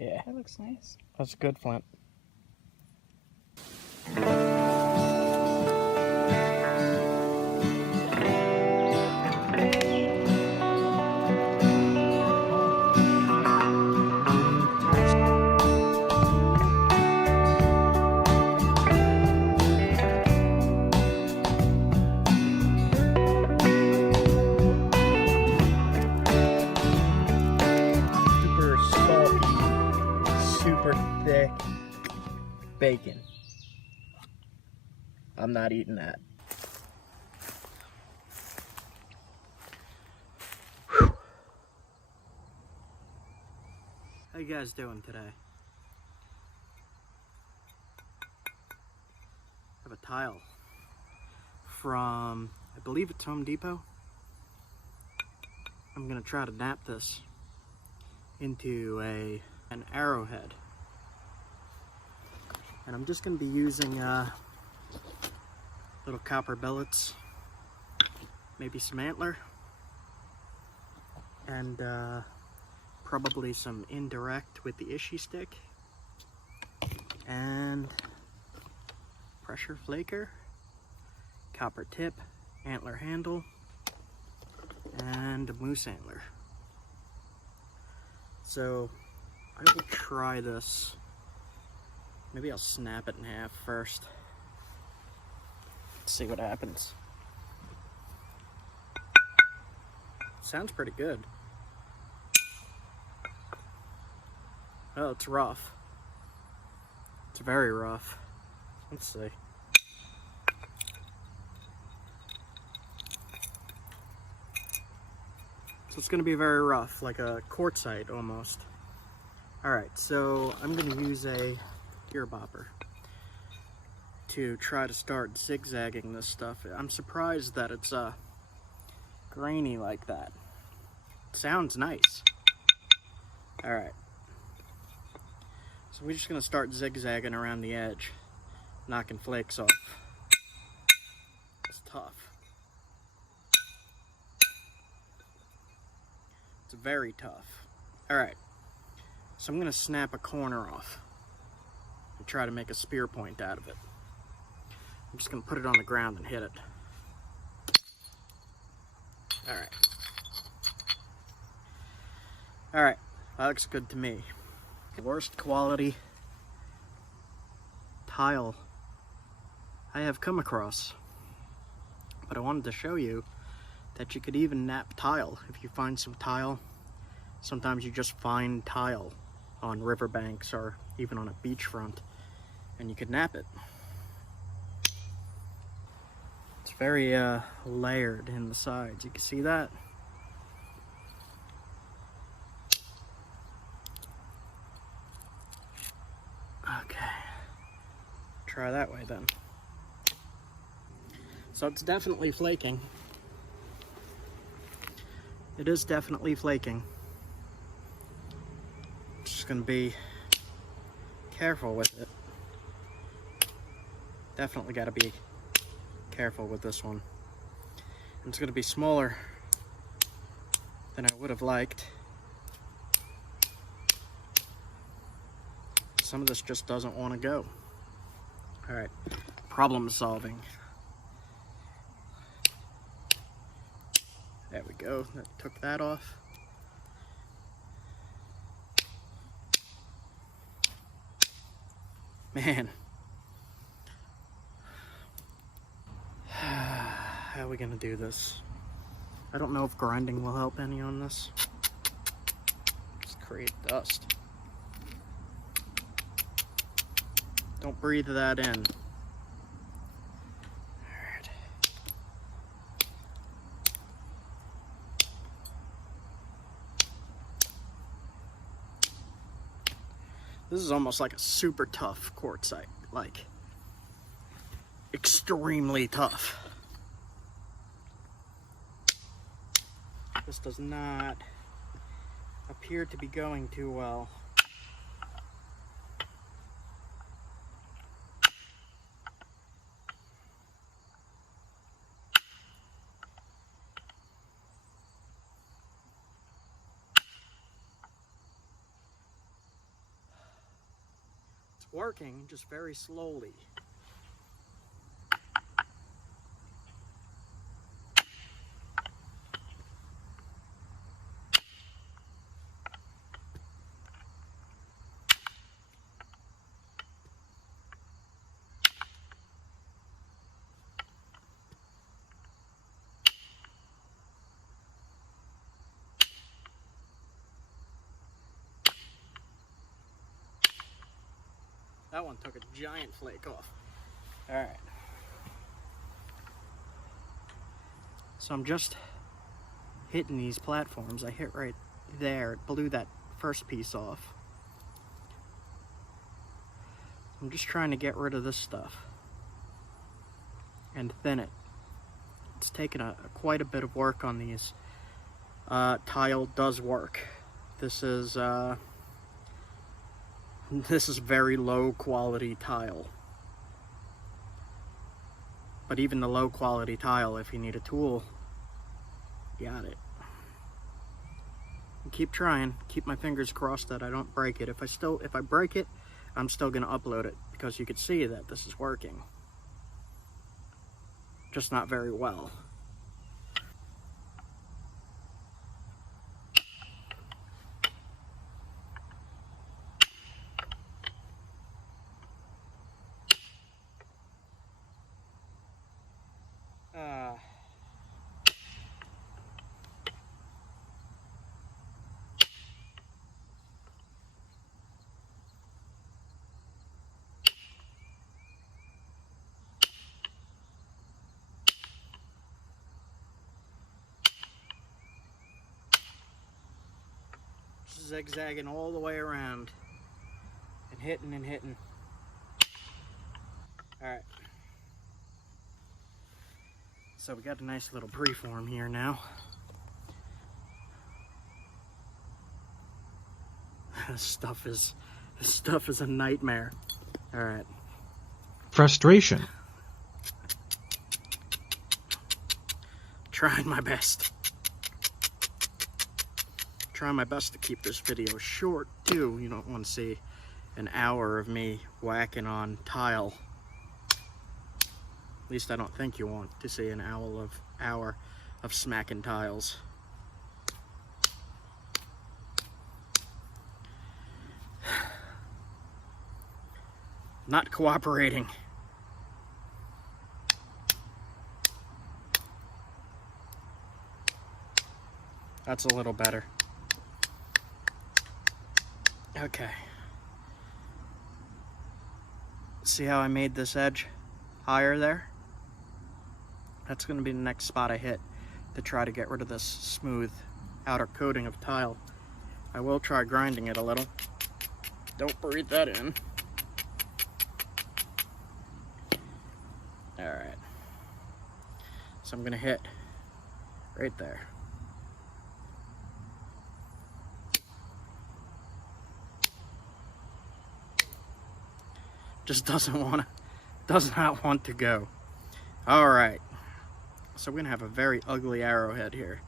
Yeah. That looks nice. That's good, Flint. Super salty, super thick bacon. I'm not eating that. Whew. How you guys doing today? I have a tile from, I believe it's Home Depot. I'm gonna try to knap this into an arrowhead. And I'm just gonna be using little copper billets, maybe some antler, and probably some indirect with the ishy stick, and pressure flaker, copper tip, antler handle, and a moose antler. So I will try this. Maybe I'll snap it in half first. See what happens. Sounds pretty good. Oh, it's rough. It's very rough. Let's see. So it's gonna be very rough, like a quartzite almost. Alright, so I'm gonna use a ear bopper to try to start zigzagging this stuff. I'm surprised that it's grainy like that. It sounds nice. Alright. So we're just gonna start zigzagging around the edge, knocking flakes off. It's tough. It's very tough. Alright. So I'm gonna snap a corner off and try to make a spear point out of it. I'm just gonna put it on the ground and hit it. Alright. Alright, that looks good to me. Worst quality tile I have come across. But I wanted to show you that you could even knap tile. If you find some tile, sometimes you just find tile on riverbanks or even on a beachfront, and you could knap it. It's very layered in the sides. You can see that. Okay, try that way then. So it's definitely flaking. It is definitely flaking. Just gonna be careful with it. Definitely gotta be careful with this one. And it's gonna be smaller than I would have liked. Some of this just doesn't want to go. All right, problem solving. There we go, that took that off. Man. How are we gonna do this? I don't know if grinding will help any on this. Just create dust. Don't breathe that in. Alright. This is almost like a super tough quartzite, like extremely tough. This does not appear to be going too well. working, just very slowly. That one took a giant flake off. All right. So I'm just hitting these platforms. I hit right there. It blew that first piece off. I'm just trying to get rid of this stuff and thin it. It's taken quite a bit of work on these. Tile does work. This is very low quality tile. But even the low quality tile, if you need a tool, got it. And keep trying, keep my fingers crossed that I don't break it. If I break it, I'm still gonna upload it because you can see that this is working. Just not very well. Zigzagging all the way around and hitting and hitting. All right. So we got a nice little preform here now. This stuff is a nightmare. All right. Frustration. Trying my best. Trying my best to keep this video short too. You don't want to see an hour of me whacking on tile. At least I don't think you want to see an hour of smacking tiles. Not cooperating. That's a little better. Okay. See how I made this edge higher there? That's going to be the next spot I hit to try to get rid of this smooth outer coating of tile. I will try grinding it a little. Don't breathe that in. Alright. So I'm going to hit right there. Just does not want to go. All right, so we're gonna have a very ugly arrowhead here.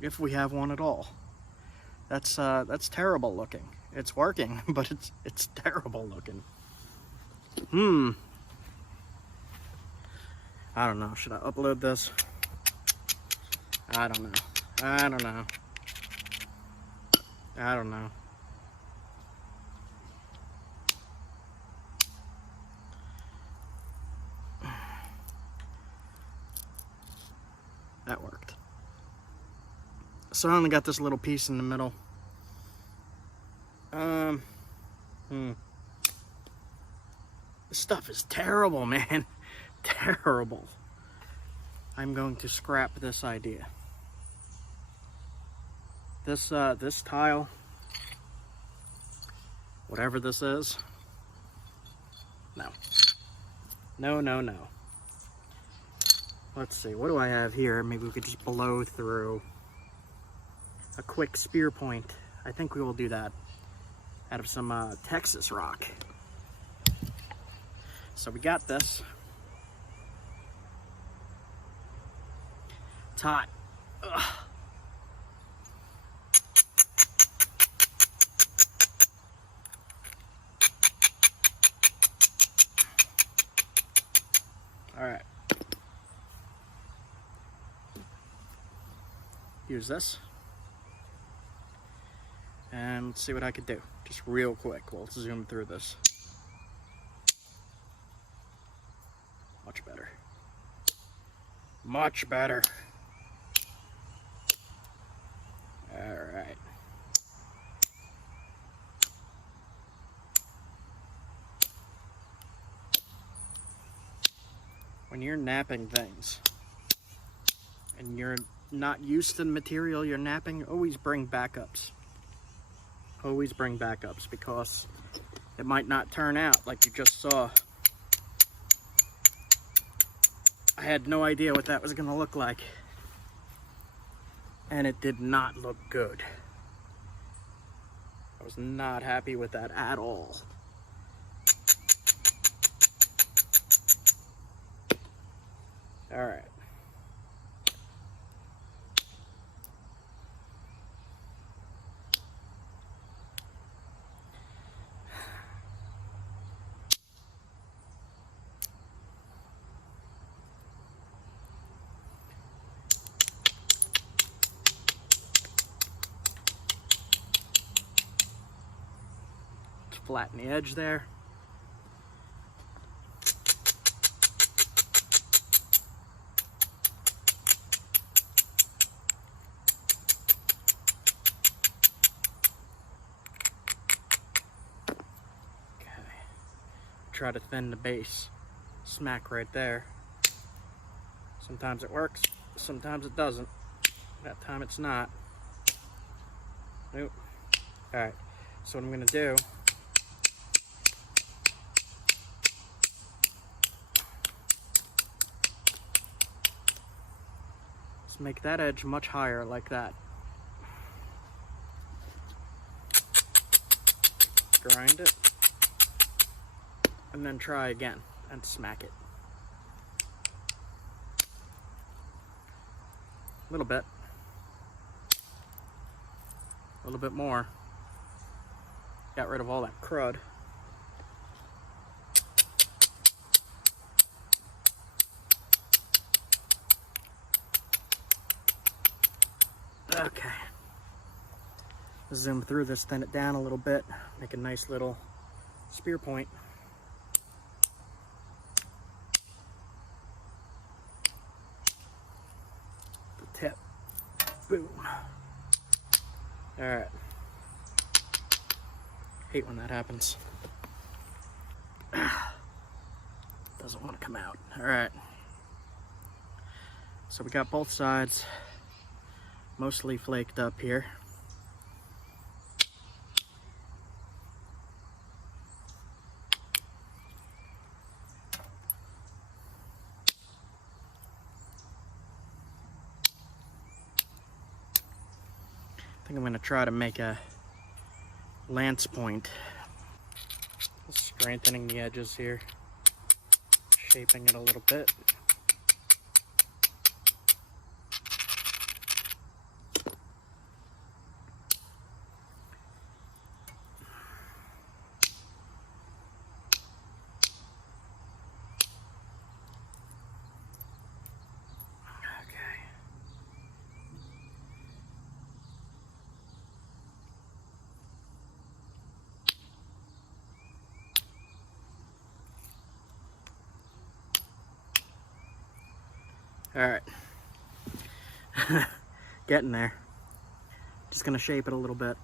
If we have one at all. That's terrible looking. It's working, but it's terrible looking. I don't know. Should I upload this? I don't know. I don't know. I don't know. That worked. So I only got this little piece in the middle. This stuff is terrible, man. Terrible. I'm going to scrap this idea. This tile, whatever this is, no. No, no, no. Let's see, what do I have here? Maybe we could just blow through a quick spear point. I think we will do that out of some Texas rock. So we got this. It's hot. Ugh. All right. Use this. And let's see what I could do. Just real quick. We'll zoom through this. Much better. Much better. All right. When you're napping things and you're not used to the material you're napping, always bring backups. Always bring backups, because it might not turn out like you just saw. I had no idea what that was going to look like, and it did not look good. I was not happy with that at all. All right. Flatten the edge there. Okay. Try to thin the base. Smack right there. Sometimes it works, sometimes it doesn't. That time it's not. Nope. Alright, so what I'm gonna do, is make that edge much higher like that. Grind it. And then try again and smack it. A little bit. A little bit more. Got rid of all that crud. Okay. Zoom through this, thin it down a little bit, make a nice little spear point. The tip. Boom. Alright. Hate when that happens. Doesn't want to come out. Alright. So we got both sides mostly flaked up here. I think I'm going to try to make a lance point. Strengthening the edges here, shaping it a little bit. All right, getting there. Just gonna shape it a little bit.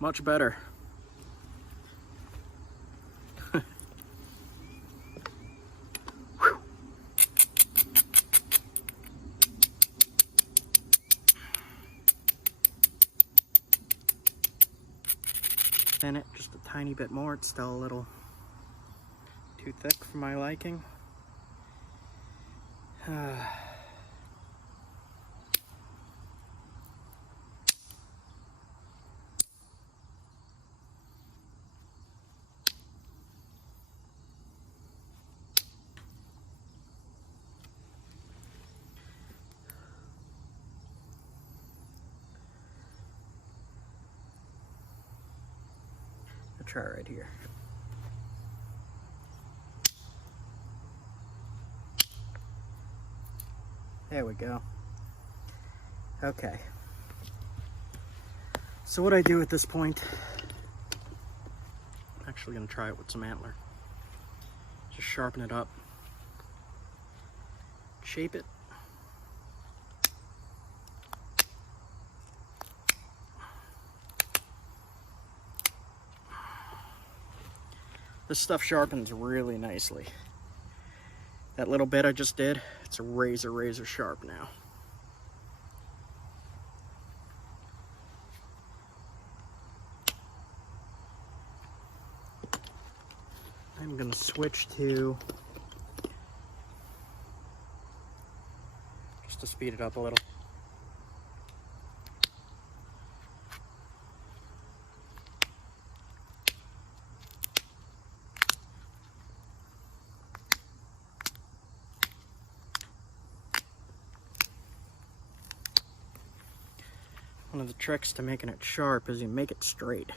Much better. Thin it just a tiny bit more. It's still a little too thick for my liking. try right here. There we go. Okay. So what I do at this point, I'm actually going to try it with some antler. Just sharpen it up. Shape it. This stuff sharpens really nicely. That little bit I just did, it's a razor sharp now. I'm going to switch to, just to speed it up a little. One of the tricks to making it sharp is you make it straight.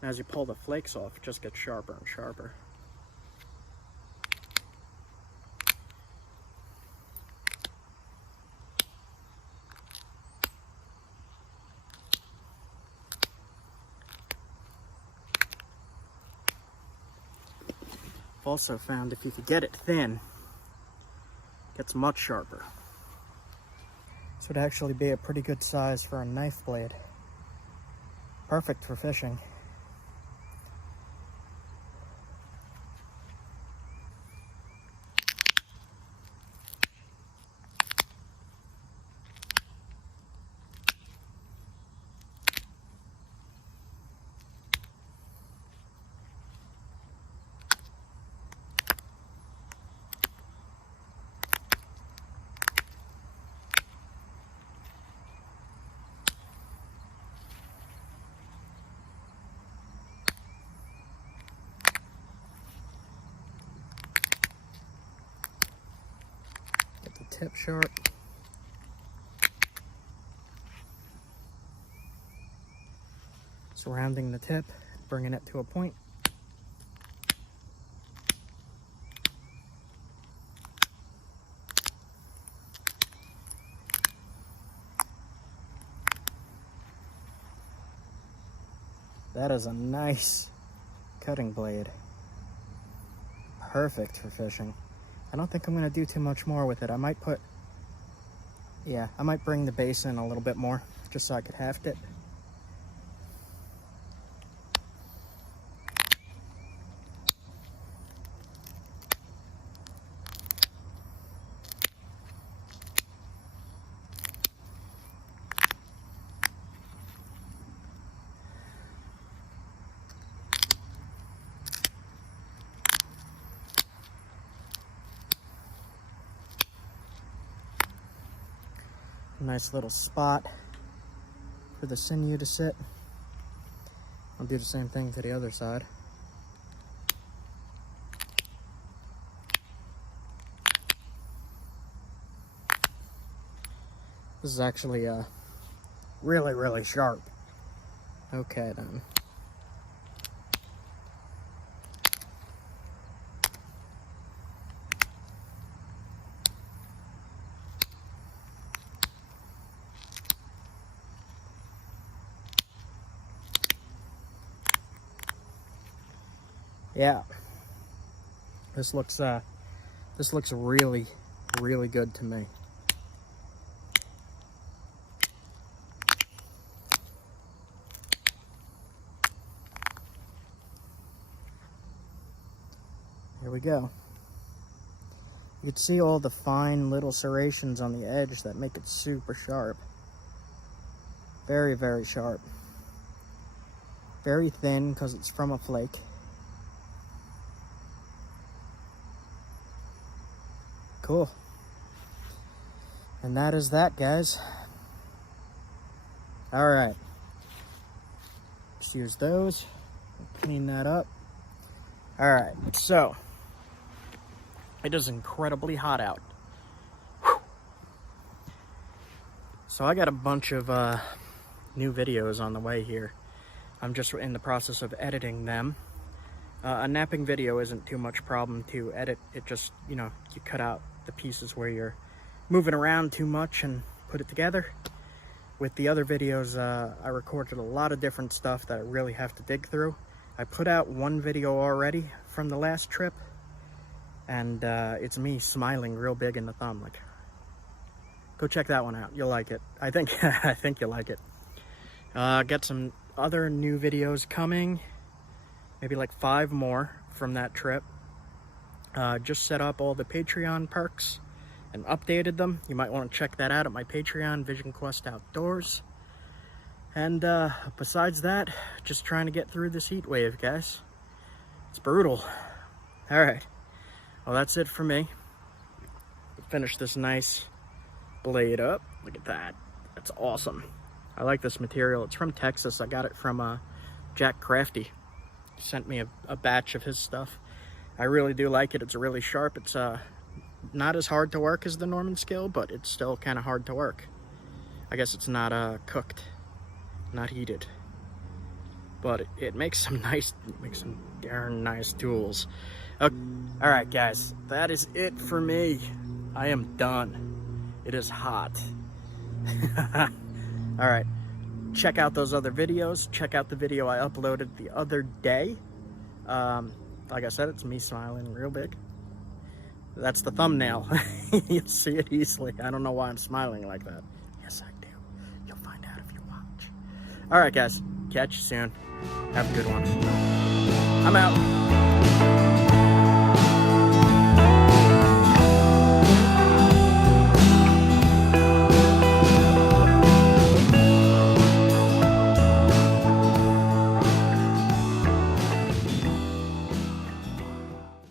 And as you pull the flakes off, it just gets sharper and sharper. I've also found if you could get it thin, it gets much sharper. This would actually be a pretty good size for a knife blade. Perfect for fishing. Tip sharp. Surrounding the tip, bringing it to a point. That is a nice cutting blade. Perfect for fishing. I don't think I'm going to do too much more with it. I might bring the base in a little bit more, just so I could haft it. Nice little spot for the sinew to sit. I'll do the same thing to the other side. This is actually really sharp. Okay then. Yeah, this looks really good to me. Here we go. You can see all the fine little serrations on the edge that make it super sharp. Very sharp. Very thin because it's from a flake. Cool. And that is that, guys. Alright. Just use those. Clean that up. Alright, so it is incredibly hot out. Whew. So I got a bunch of new videos on the way here. I'm just in the process of editing them. A knapping video isn't too much problem to edit. It just, you know, you cut out the pieces where you're moving around too much and put it together. With the other videos, I recorded a lot of different stuff that I really have to dig through. I put out one video already from the last trip, and it's me smiling real big in the thumb. Like, go check that one out. You'll like it. I think you'll like it. Got some other new videos coming, maybe like 5 more from that trip. Just set up all the Patreon perks and updated them. You might want to check that out at my Patreon, Vision Quest Outdoors. And besides that, just trying to get through this heat wave, guys. It's brutal. All right, well, that's it for me. Finish this nice blade up. Look at that. That's awesome. I like this material. It's from Texas. I got it from Jack Crafty. He sent me a batch of his stuff. I really do like it. It's really sharp. It's not as hard to work as the Norman scale, but it's still kind of hard to work. I guess it's not cooked, not heated, but it makes some darn nice tools. Okay. All right, guys, that is it for me. I am done. It is hot. All right, check out those other videos. Check out the video I uploaded the other day. Like I said, it's me smiling real big. That's the thumbnail. You'll see it easily. I don't know why I'm smiling like that. Yes, I do. You'll find out if you watch. All right, guys. Catch you soon. Have a good one. I'm out.